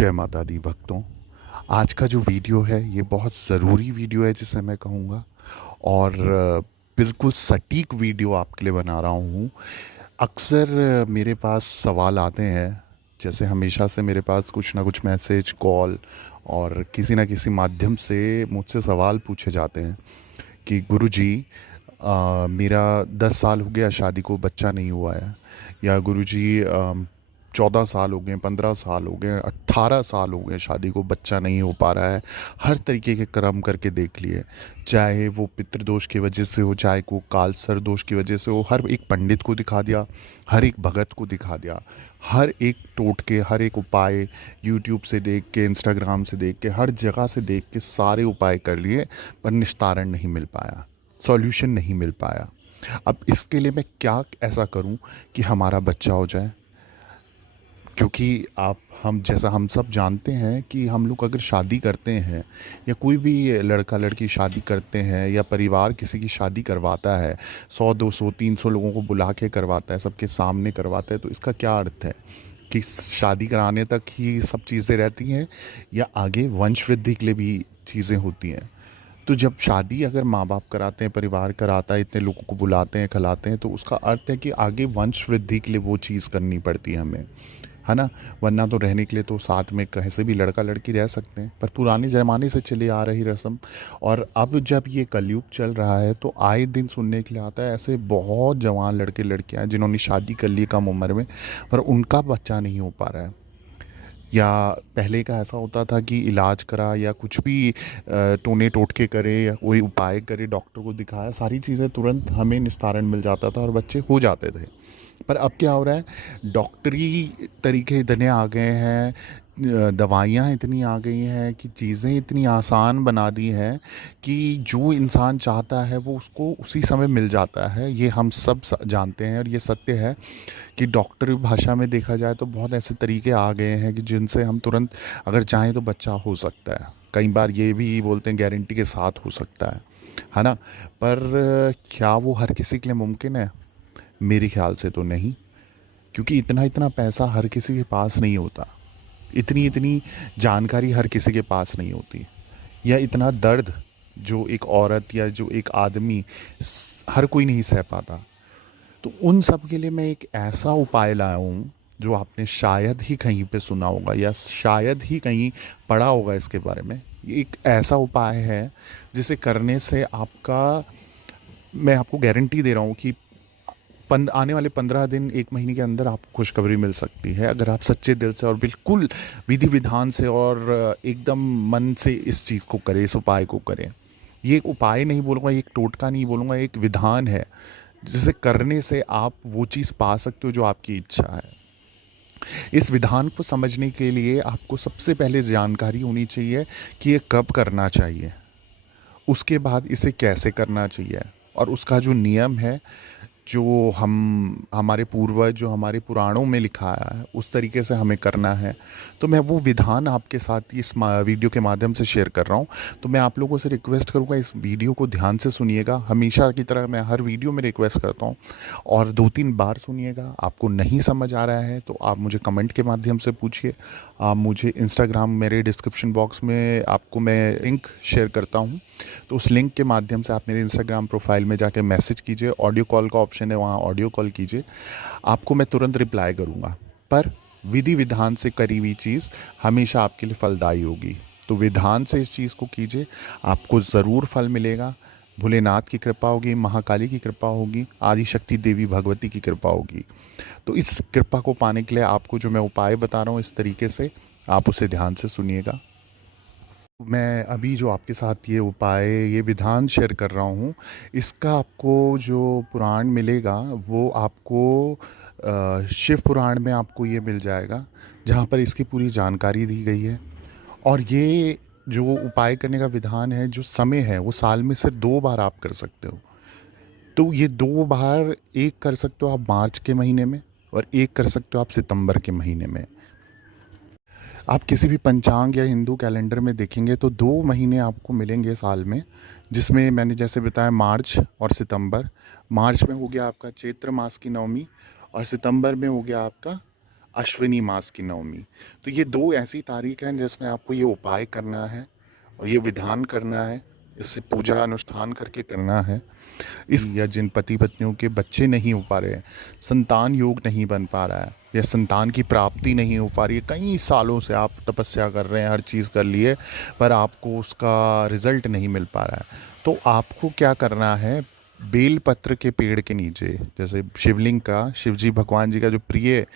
जय माता दी भक्तों। आज का जो वीडियो है ये बहुत ज़रूरी वीडियो है जिसे मैं कहूँगा और बिल्कुल सटीक वीडियो आपके लिए बना रहा हूँ। अक्सर मेरे पास सवाल आते हैं, जैसे हमेशा से मेरे पास कुछ ना कुछ मैसेज, कॉल और किसी ना किसी माध्यम से मुझसे सवाल पूछे जाते हैं कि गुरुजी मेरा 10 साल हो गया शादी को, बच्चा नहीं हुआ है। या गुरुजी 14 साल हो गए, 15 साल हो गए, 18 साल हो गए शादी को, बच्चा नहीं हो पा रहा है। हर तरीके के कर्म करके देख लिए, चाहे वो पितृदोष की वजह से हो, चाहे वो कालसर दोष की वजह से हो। हर एक पंडित को दिखा दिया, हर एक भगत को दिखा दिया, हर एक टोटके, हर एक उपाय यूट्यूब से देख के, इंस्टाग्राम से देख के, हर जगह से देख के सारे उपाय कर लिए, पर निस्तारण नहीं मिल पाया, सॉल्यूशन नहीं मिल पाया। अब इसके लिए मैं क्या ऐसा करूं कि हमारा बच्चा हो जाए? क्योंकि आप हम जैसा हम सब जानते हैं कि हम लोग अगर शादी करते हैं या कोई भी लड़का लड़की शादी करते हैं या परिवार किसी की शादी करवाता है, 100 200 300 लोगों को बुला के करवाता है, सबके सामने करवाता है, तो इसका क्या अर्थ है कि शादी कराने तक ही सब चीज़ें रहती हैं या आगे वंश वृद्धि के लिए भी चीज़ें होती हैं? तो जब शादी अगर माँ बाप कराते हैं, परिवार कराता है, इतने लोगों को बुलाते हैं, खिलाते हैं, तो उसका अर्थ है कि आगे वंश वृद्धि के लिए वो चीज़ करनी पड़ती है हमें, है ना? वरना तो रहने के लिए तो साथ में कहीं से भी लड़का लड़की रह सकते हैं, पर पुराने ज़माने से चली आ रही रस्म। और अब जब ये कलयुग चल रहा है तो आए दिन सुनने के लिए आता है ऐसे बहुत जवान लड़के लड़कियां हैं जिन्होंने शादी कर ली कम उम्र में, पर उनका बच्चा नहीं हो पा रहा है। या पहले का ऐसा होता था कि इलाज करा या कुछ भी टोने टोटके करे या कोई उपाय करे, डॉक्टर को दिखाया, सारी चीज़ें तुरंत हमें निस्तारण मिल जाता था और बच्चे हो जाते थे। पर अब क्या हो रहा है, डॉक्टरी तरीके इतने आ गए हैं, दवाइयाँ इतनी आ गई हैं कि चीज़ें इतनी आसान बना दी हैं कि जो इंसान चाहता है वो उसको उसी समय मिल जाता है। ये हम सब जानते हैं और ये सत्य है कि डॉक्टरी भाषा में देखा जाए तो बहुत ऐसे तरीके आ गए हैं कि जिनसे हम तुरंत अगर चाहें तो बच्चा हो सकता है। कई बार ये भी बोलते हैं गारंटी के साथ हो सकता है ना? पर क्या वो हर किसी के लिए मुमकिन है? मेरे ख्याल से तो नहीं, क्योंकि इतना इतना पैसा हर किसी के पास नहीं होता, इतनी इतनी जानकारी हर किसी के पास नहीं होती, या इतना दर्द जो एक औरत या जो एक आदमी हर कोई नहीं सह पाता। तो उन सब के लिए मैं एक ऐसा उपाय लाया हूँ जो आपने शायद ही कहीं पे सुना होगा या शायद ही कहीं पढ़ा होगा इसके बारे में। ये एक ऐसा उपाय है जिसे करने से आपका, मैं आपको गारंटी दे रहा हूँ कि आने वाले 15 दिन 1 महीने के अंदर आपको खुशखबरी मिल सकती है, अगर आप सच्चे दिल से और बिल्कुल विधि विधान से और एकदम मन से इस चीज़ को करें, इस उपाय को करें। ये एक उपाय नहीं बोलूँगा, एक टोटका नहीं बोलूँगा, एक विधान है जिसे करने से आप वो चीज़ पा सकते हो जो आपकी इच्छा है। इस विधान को समझने के लिए आपको सबसे पहले जानकारी होनी चाहिए कि ये कब करना चाहिए, उसके बाद इसे कैसे करना चाहिए, और उसका जो नियम है, जो हम हमारे पूर्वज, जो हमारे पुराणों में लिखा है, उस तरीके से हमें करना है। तो मैं वो विधान आपके साथ इस वीडियो के माध्यम से शेयर कर रहा हूँ। तो मैं आप लोगों से रिक्वेस्ट करूँगा, इस वीडियो को ध्यान से सुनिएगा। हमेशा की तरह मैं हर वीडियो में रिक्वेस्ट करता हूँ, और 2-3 बार सुनिएगा। आपको नहीं समझ आ रहा है तो आप मुझे कमेंट के माध्यम से पूछिए। आप मुझे इंस्टाग्राम, मेरे डिस्क्रिप्शन बॉक्स में आपको मैं लिंक शेयर करता हूँ, तो उस लिंक के माध्यम से आप मेरे इंस्टाग्राम प्रोफाइल में जाके मैसेज कीजिए। ऑडियो कॉल का ऑप्शन है, वहाँ ऑडियो कॉल कीजिए, आपको मैं तुरंत रिप्लाई करूँगा। पर विधि विधान से करी हुई चीज़ हमेशा आपके लिए फलदायी होगी। तो विधान से इस चीज़ को कीजिए, आपको ज़रूर फल मिलेगा। भोलेनाथ की कृपा होगी, महाकाली की कृपा होगी, आदि शक्ति देवी भगवती की कृपा होगी। तो इस कृपा को पाने के लिए आपको जो मैं उपाय बता रहा हूँ, इस तरीके से आप उसे ध्यान से सुनिएगा। मैं अभी जो आपके साथ ये उपाय, ये विधान शेयर कर रहा हूँ, इसका आपको जो पुराण मिलेगा वो आपको शिव पुराण में आपको ये मिल जाएगा, जहाँ पर इसकी पूरी जानकारी दी गई है। और ये जो उपाय करने का विधान है, जो समय है, वो साल में सिर्फ 2 बार आप कर सकते हो। तो ये 2 बार, एक कर सकते हो आप मार्च के महीने में और एक कर सकते हो आप सितंबर के महीने में। आप किसी भी पंचांग या हिंदू कैलेंडर में देखेंगे तो 2 महीने आपको मिलेंगे साल में, जिसमें मैंने जैसे बताया मार्च और सितंबर। मार्च में हो गया आपका चैत्र मास की नवमी, और सितंबर में हो गया आपका अश्विनी मास की नवमी। तो ये 2 ऐसी तारीख हैं जिसमें आपको ये उपाय करना है और ये विधान करना है, इससे पूजा अनुष्ठान करके करना है। इस या जिन पति पत्नियों के बच्चे नहीं हो पा रहे हैं, संतान योग नहीं बन पा रहा है या संतान की प्राप्ति नहीं हो पा रही है, कई सालों से आप तपस्या कर रहे हैं, हर चीज़ कर लिए, पर आपको उसका रिजल्ट नहीं मिल पा रहा है, तो आपको क्या करना है, बेल पत्र के पेड़ के नीचे, जैसे शिवलिंग का, शिव जी भगवान जी का जो प्रिय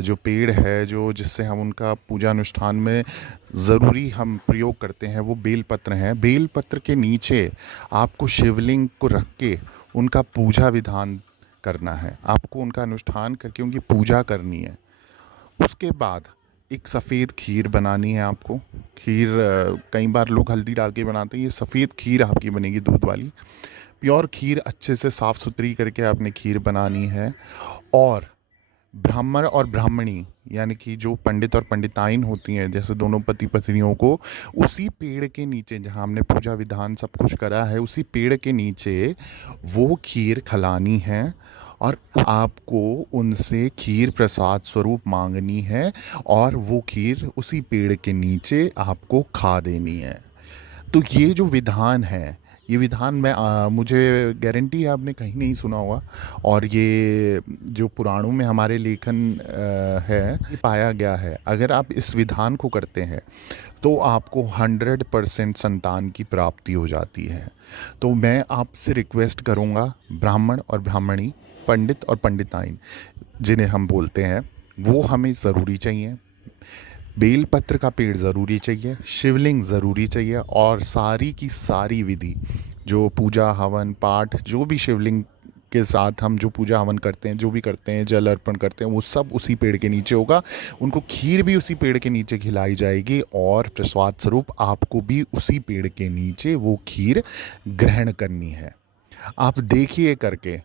जो पेड़ है, जो जिससे हम उनका पूजा अनुष्ठान में ज़रूरी हम प्रयोग करते हैं, वो बेल पत्र हैं। बेल पत्र के नीचे आपको शिवलिंग को रख के उनका पूजा विधान करना है, आपको उनका अनुष्ठान करके उनकी पूजा करनी है। उसके बाद एक सफ़ेद खीर बनानी है आपको। खीर कई बार लोग हल्दी डाल के बनाते हैं, ये सफ़ेद खीर आपकी बनेगी, दूध वाली प्योर खीर, अच्छे से साफ़ सुथरी करके आपने खीर बनानी है। और ब्राह्मण और ब्राह्मणी यानी कि जो पंडित और पंडिताइन होती हैं, जैसे दोनों पति पत्नियों को उसी पेड़ के नीचे जहाँ हमने पूजा विधान सब कुछ करा है, उसी पेड़ के नीचे वो खीर खिलानी है और आपको उनसे खीर प्रसाद स्वरूप मांगनी है और वो खीर उसी पेड़ के नीचे आपको खा देनी है। तो ये जो विधान है, ये विधान मुझे गारंटी है आपने कहीं नहीं सुना होगा, और ये जो पुराणों में हमारे लेखन है, ये पाया गया है। अगर आप इस विधान को करते हैं तो आपको 100% संतान की प्राप्ति हो जाती है। तो मैं आपसे रिक्वेस्ट करूँगा, ब्राह्मण और ब्राह्मणी, पंडित और पंडिताइन जिन्हें हम बोलते हैं, वो हमें ज़रूरी चाहिए। बेलपत्र का पेड़ ज़रूरी चाहिए, शिवलिंग ज़रूरी चाहिए, और सारी की सारी विधि, जो पूजा हवन पाठ, जो भी शिवलिंग के साथ हम जो पूजा हवन करते हैं, जो भी करते हैं, जल अर्पण करते हैं, वो सब उसी पेड़ के नीचे होगा। उनको खीर भी उसी पेड़ के नीचे खिलाई जाएगी और प्रसाद स्वरूप आपको भी उसी पेड़ के नीचे वो खीर ग्रहण करनी है। आप देखिए करके,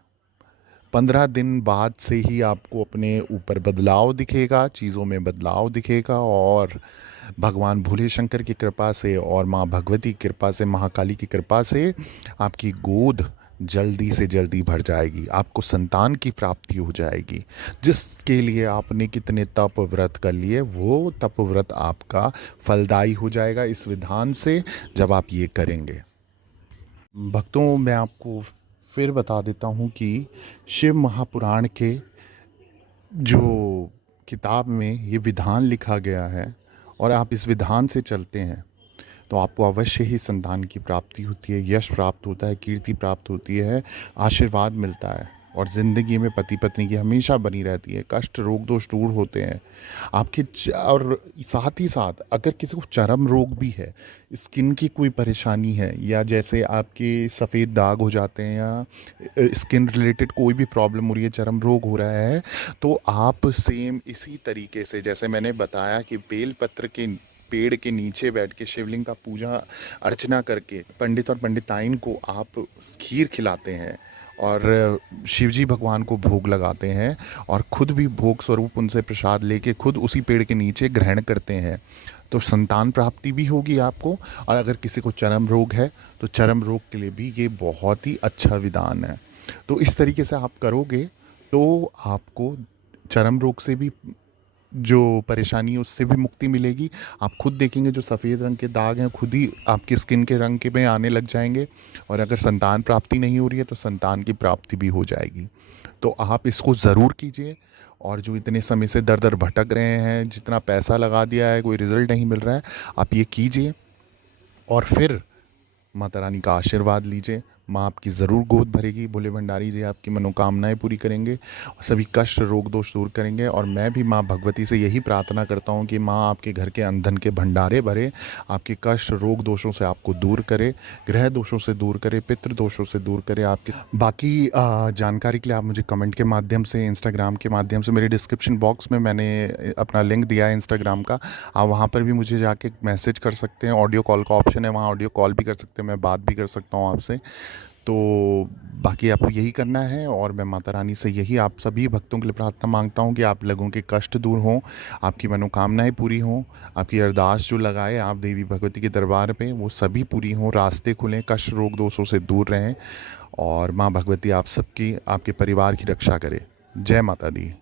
15 दिन बाद से ही आपको अपने ऊपर बदलाव दिखेगा, चीज़ों में बदलाव दिखेगा, और भगवान भोले शंकर की कृपा से और माँ भगवती की कृपा से, महाकाली की कृपा से आपकी गोद जल्दी से जल्दी भर जाएगी, आपको संतान की प्राप्ति हो जाएगी। जिसके लिए आपने कितने तप व्रत कर लिए, वो तप व्रत आपका फलदायी हो जाएगा इस विधान से, जब आप ये करेंगे। भक्तों, मैं आपको फिर बता देता हूँ कि शिव महापुराण के जो किताब में ये विधान लिखा गया है और आप इस विधान से चलते हैं तो आपको अवश्य ही संतान की प्राप्ति होती है, यश प्राप्त होता है, कीर्ति प्राप्त होती है, आशीर्वाद मिलता है, और ज़िंदगी में पति पत्नी की हमेशा बनी रहती है, कष्ट रोग दोष दूर होते हैं आपके। और साथ ही साथ अगर किसी को चर्म रोग भी है, स्किन की कोई परेशानी है, या जैसे आपके सफ़ेद दाग हो जाते हैं, या स्किन रिलेटेड कोई भी प्रॉब्लम हो रही है, चर्म रोग हो रहा है, तो आप सेम इसी तरीके से, जैसे मैंने बताया कि बेल पत्र के पेड़ के नीचे बैठ के शिवलिंग का पूजा अर्चना करके पंडित और पंडिताइन को आप खीर खिलाते हैं और शिवजी भगवान को भोग लगाते हैं, और खुद भी भोग स्वरूप उनसे प्रसाद लेके खुद उसी पेड़ के नीचे ग्रहण करते हैं, तो संतान प्राप्ति भी होगी आपको। और अगर किसी को चर्म रोग है तो चर्म रोग के लिए भी ये बहुत ही अच्छा विधान है। तो इस तरीके से आप करोगे तो आपको चर्म रोग से भी जो परेशानी है उससे भी मुक्ति मिलेगी। आप खुद देखेंगे जो सफ़ेद रंग के दाग हैं खुद ही आपकी स्किन के रंग के में आने लग जाएंगे, और अगर संतान प्राप्ति नहीं हो रही है तो संतान की प्राप्ति भी हो जाएगी। तो आप इसको ज़रूर कीजिए, और जो इतने समय से दर दर भटक रहे हैं, जितना पैसा लगा दिया है, कोई रिज़ल्ट नहीं मिल रहा है, आप ये कीजिए और फिर माता रानी का आशीर्वाद लीजिए। माँ आपकी ज़रूर गोद भरेगी, भोले भंडारी जी आपकी मनोकामनाएं पूरी करेंगे और सभी कष्ट रोग दोष दूर करेंगे। और मैं भी माँ भगवती से यही प्रार्थना करता हूँ कि माँ आपके घर के अंधन के भंडारे भरे, आपके कष्ट रोग दोषों से आपको दूर करे, ग्रह दोषों से दूर करे, पितृ दोषों से दूर करे। आपके बाकी जानकारी के लिए आप मुझे कमेंट के माध्यम से, इंस्टाग्राम के माध्यम से, मेरे डिस्क्रिप्शन बॉक्स में मैंने अपना लिंक दिया है इंस्टाग्राम का, आप वहाँ पर भी मुझे जाके मैसेज कर सकते हैं। ऑडियो कॉल का ऑप्शन है, वहाँ ऑडियो कॉल भी कर सकते हैं, मैं बात भी कर सकता हूँ आपसे। तो बाकी आपको यही करना है, और मैं माता रानी से यही आप सभी भक्तों के लिए प्रार्थना मांगता हूँ कि आप लोगों के कष्ट दूर हों, आपकी मनोकामनाएं पूरी हों, आपकी अरदास जो लगाए आप देवी भगवती के दरबार पे वो सभी पूरी हों, रास्ते खुलें, कष्ट रोग दोषों से दूर रहें, और माँ भगवती आप सबकी, आपके परिवार की रक्षा करे। जय माता दी।